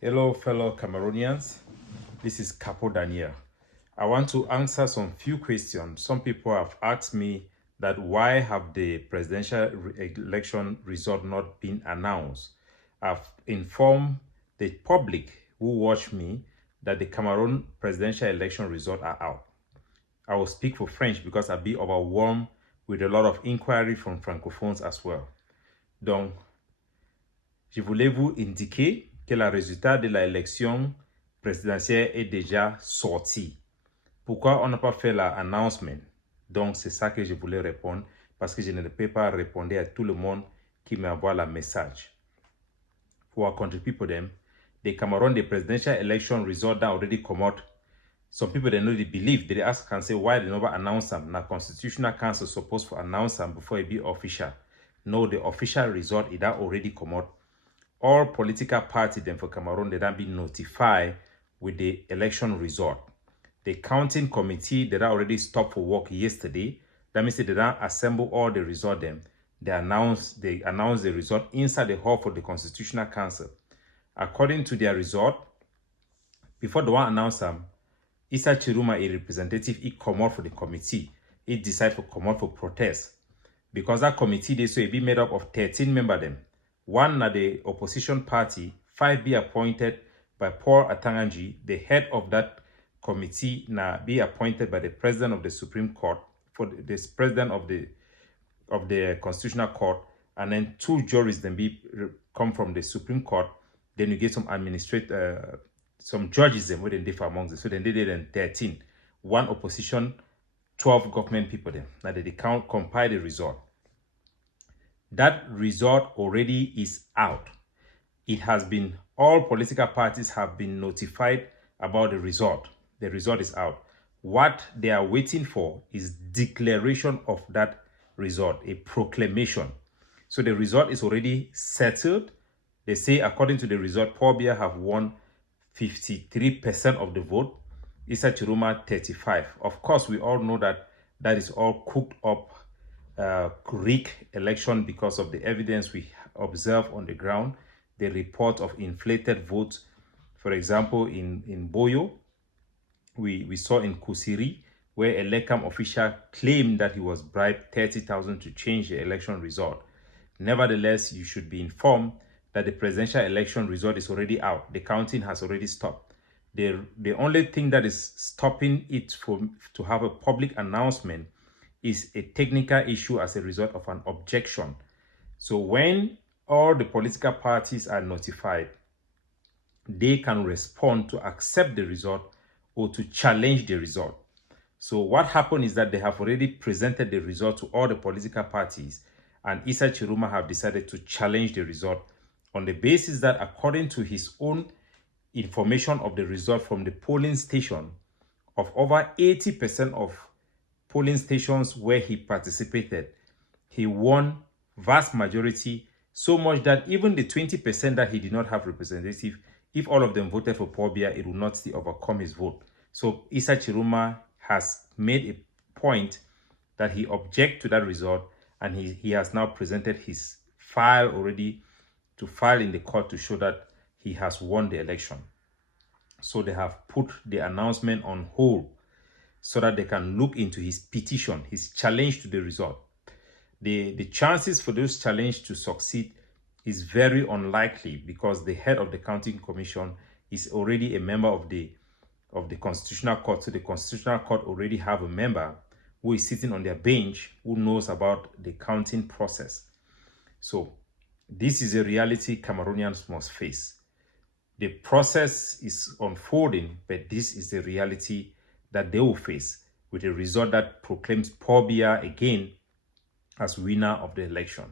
Hello, fellow Cameroonians. This is Capo Daniel. I want to answer some few questions. Some people have asked me that why have the presidential election result not been announced? I've informed the public who watch me that the Cameroon presidential election result are out. I will speak for French because I'll be overwhelmed with a lot of inquiry from francophones as well. Donc, je voulais vous indiquer que le résultat de l'élection présidentielle est déjà sorti. Pourquoi on n'a pas fait l'announcement? Donc, c'est ça que je voulais répondre parce que je ne peux pas répondre à tout le monde qui m'envoie le message. For our country people, them, the Cameroon, the presidential election result that already come out. Some people, they know they believe, they ask and say why they never announce them. Now, Constitutional Council supposed to announce them before it be official. No, the official result is that already come out. All political parties then for Cameroon, they don't be notified with the election result. The counting committee that already stopped for work yesterday, that means they don't assemble all the result them. They announce the result inside the hall for the Constitutional Council. According to their result, before the one announce them, Issa Tchiroma, a representative, he come out for the committee. He decide to come out for protest. Because that committee, they so it be made up of 13 members them. One na the opposition party, 5 be appointed by Paul Atanganji, the head of that committee na be appointed by the president of the Supreme Court, for the president of the Constitutional Court, and then 2 juries then come from the Supreme Court. Then you get some judges them where they differ amongst them. So then they did 13. 1 opposition, 12 government people then. Now they compile the result. That result already is out. It has been, all political parties have been notified about the result. The result is out. What they are waiting for is declaration of that result, a proclamation. So the result is already settled. They say according to the result, Paul Biya have won 53% of the vote, Issa Tchiroma 35%. Of course, we all know that that is all cooked up rigged election because of the evidence we observe on the ground, the report of inflated votes. For example, in Boyo, we saw in Kusiri, where a LECAM official claimed that he was bribed 30,000 to change the election result. Nevertheless, you should be informed that the presidential election result is already out. The counting has already stopped. The only thing that is stopping it to have a public announcement is a technical issue as a result of an objection. So when all the political parties are notified, they can respond to accept the result or to challenge the result. So what happened is that they have already presented the result to all the political parties, and Issa Tchiroma have decided to challenge the result on the basis that according to his own information of the result from the polling station, of over 80% of polling stations where he participated, he won vast majority, so much that even the 20% that he did not have representative, if all of them voted for Paul Biya, it will not still overcome his vote. So Issa Tchiroma has made a point that he objects to that result, and he has now presented his file already to file in the court to show that he has won the election. So they have put the announcement on hold so that they can look into his petition, his challenge to the result. The chances for those challenge to succeed is very unlikely because the head of the counting commission is already a member of the Constitutional Court. So the Constitutional Court already have a member who is sitting on their bench who knows about the counting process. So this is a reality Cameroonians must face. The process is unfolding, but this is the reality that they will face with a result that proclaims Paul Biya again as winner of the election.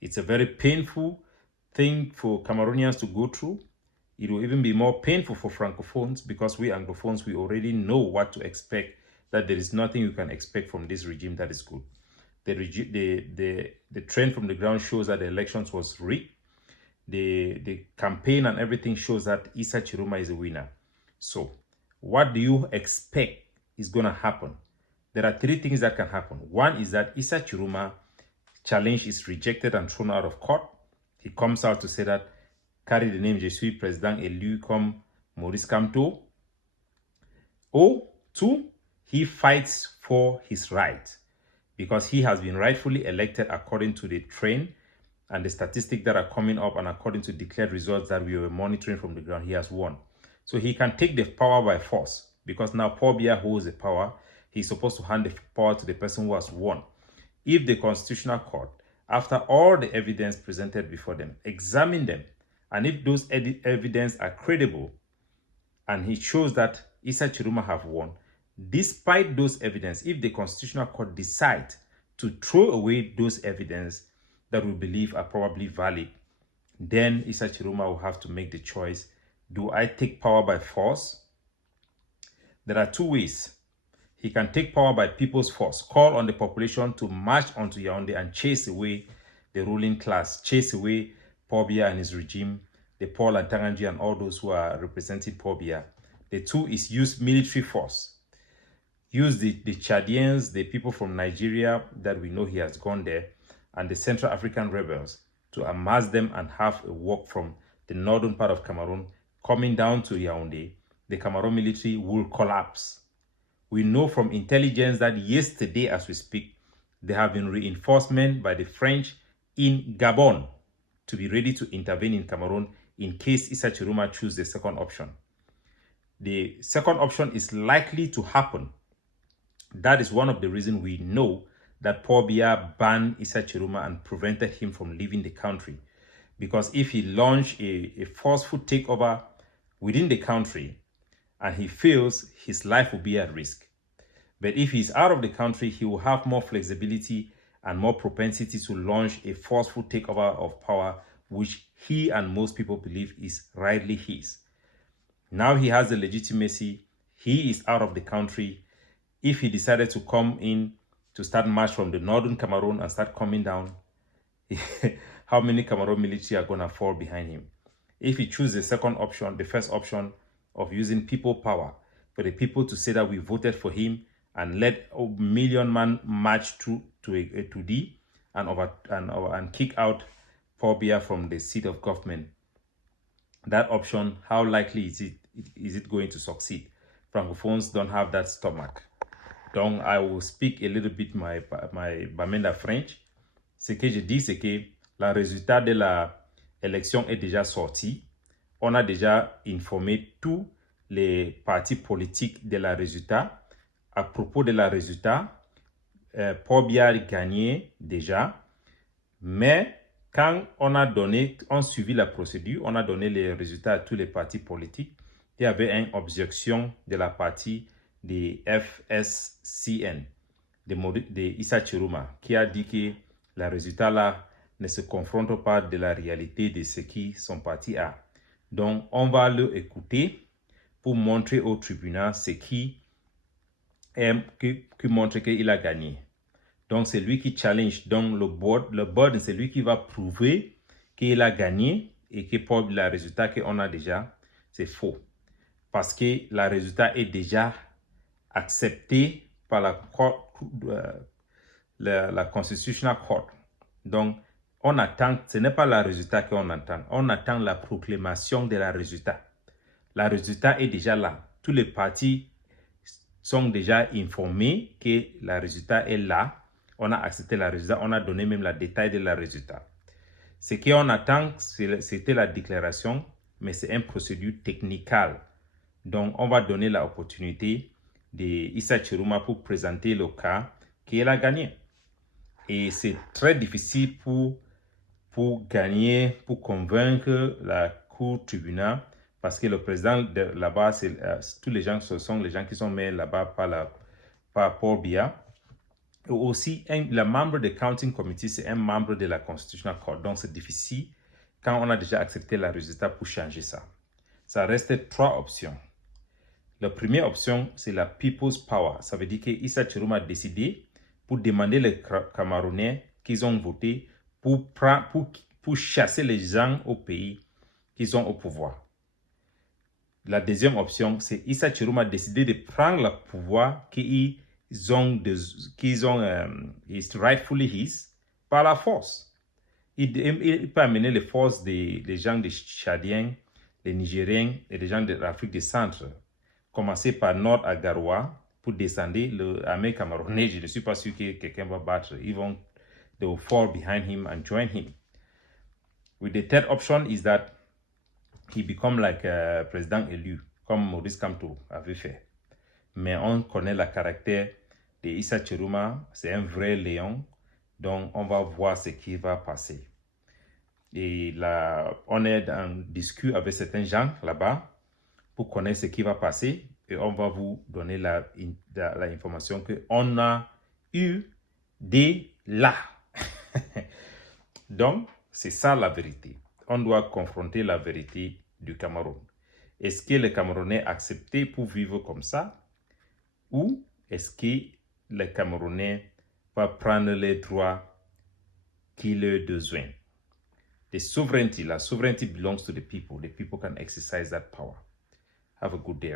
It's a very painful thing for Cameroonians to go through. It will even be more painful for Francophones because we Anglophones, we already know what to expect, that there is nothing you can expect from this regime that is good. The trend from the ground shows that the elections was rigged. The campaign and everything shows that Issa Tchiroma is a winner. So what do you expect is going to happen? There are 3 things that can happen. One is that Issa Tchiroma challenge is rejected and thrown out of court. He comes out to say that carry the name Je suis président élu comme Maurice Kamto. Or 2, he fights for his right because he has been rightfully elected according to the trend and the statistics that are coming up and according to declared results that we were monitoring from the ground. He has won. So he can take the power by force because now Paul Biya holds the power. He's supposed to hand the power to the person who has won. If the Constitutional Court, after all the evidence presented before them, examine them, and if those evidence are credible, and he shows that Issa Tchiroma have won, despite those evidence, if the Constitutional Court decide to throw away those evidence that we believe are probably valid, then Issa Tchiroma will have to make the choice. Do I take power by force? There are 2 ways. He can take power by people's force, call on the population to march onto Yaoundé and chase away the ruling class, chase away Paul Biya and his regime, the Paul and Tanganji and all those who are representing Paul Biya. The 2 is use military force. Use the Chadians, the people from Nigeria that we know he has gone there, and the Central African rebels to amass them and have a walk from the northern part of Cameroon coming down to Yaoundé. The Cameroon military will collapse. We know from intelligence that yesterday, as we speak, there have been reinforcements by the French in Gabon to be ready to intervene in Cameroon in case Issa Tchiroma chooses the second option. The second option is likely to happen. That is one of the reasons we know that Paul Biya banned Issa Tchiroma and prevented him from leaving the country. Because if he launched a forceful takeover within the country and he fails, his life will be at risk. But if he's out of the country, he will have more flexibility and more propensity to launch a forceful takeover of power, which he and most people believe is rightly his. Now he has the legitimacy. He is out of the country. If he decided to come in to start march from the northern Cameroon and start coming down, how many Cameroon military are going to fall behind him? If he chooses the second option, the first option of using people power, for the people to say that we voted for him and let a million man march to D and kick out Paul Biya from the seat of government, that option, how likely is it going to succeed? Francophones don't have that stomach. Donc, I will speak a little bit my Bamenda French. Ce que je dis, c'est que le résultat de l'élection est déjà sorti. On a déjà informé tous les partis politiques de la résultat. À propos de la résultat, Paul Biya a gagné déjà. Mais quand on suivi la procédure, on a donné les résultats à tous les partis politiques, il y avait une objection de la partie de FSCN, de Issa Tchiroma, qui a dit que le résultat là ne se confronte pas de la réalité de ce qui son parti a. Donc, on va le écouter pour montrer au tribunal ce qui montre qu'il a gagné. Donc, c'est lui qui challenge. Donc, le board, c'est lui qui va prouver qu'il a gagné et que pour le résultat qu'on a déjà, c'est faux. Parce que le résultat est déjà accepté par la Constitutional Court. Donc, on attend, ce n'est pas le résultat qu'on attend. On attend la proclamation de la résultat. Le résultat est déjà là. Tous les partis sont déjà informés que le résultat est là. On a accepté le résultat, on a donné même le détail de la résultat. Ce qu'on attend, c'était la déclaration, mais c'est une procédure technique. Donc, on va donner l'opportunité d'Issa Tchiroma pour présenter le cas qu'il a gagné. Et c'est très difficile pour gagner, pour convaincre la cour tribunal, parce que le président là-bas, tous les gens, ce sont les gens qui sont mis là-bas par Paul Biya. Aussi, le membre du Counting Committee, c'est un membre de la Constitutional Court. Donc, c'est difficile quand on a déjà accepté le résultat pour changer ça. Ça reste 3 options. La première option, c'est la People's Power. Ça veut dire que Issa Tchiroma a décidé pour demander les Camerounais qu'ils ont voté pour chasser les gens au pays qui sont au pouvoir. La deuxième option, c'est Issa Tchiroma a décidé de prendre le pouvoir qu'ils ont rightfully his par la force. il peut amener les forces des gens des Tchadiens, les Nigériens et des gens de l'Afrique du Centre. Commencer par Nord à Garoua pour descendre l'armée camerounaise. Je ne suis pas sûr que quelqu'un va battre. They will fall behind him and join him. With the third option is that he become like a président élu, comme Maurice Kamto avait fait. Mais on connaît le caractère de Issa Tchiroma, c'est un vrai lion, donc on va voir ce qui va passer. Et là, on est en discussion avec certains gens là-bas pour connaître ce qui va passer et on va vous donner l'information qu'on a eu dès là. Donc, c'est ça la vérité. On doit confronter la vérité du Cameroun. Est-ce que les Camerounais acceptent pour vivre comme ça? Ou est-ce que les Camerounais vont prendre les droits qu'ils ont besoin? La sovereignty belongs to the people. The people can exercise that power. Have a good day.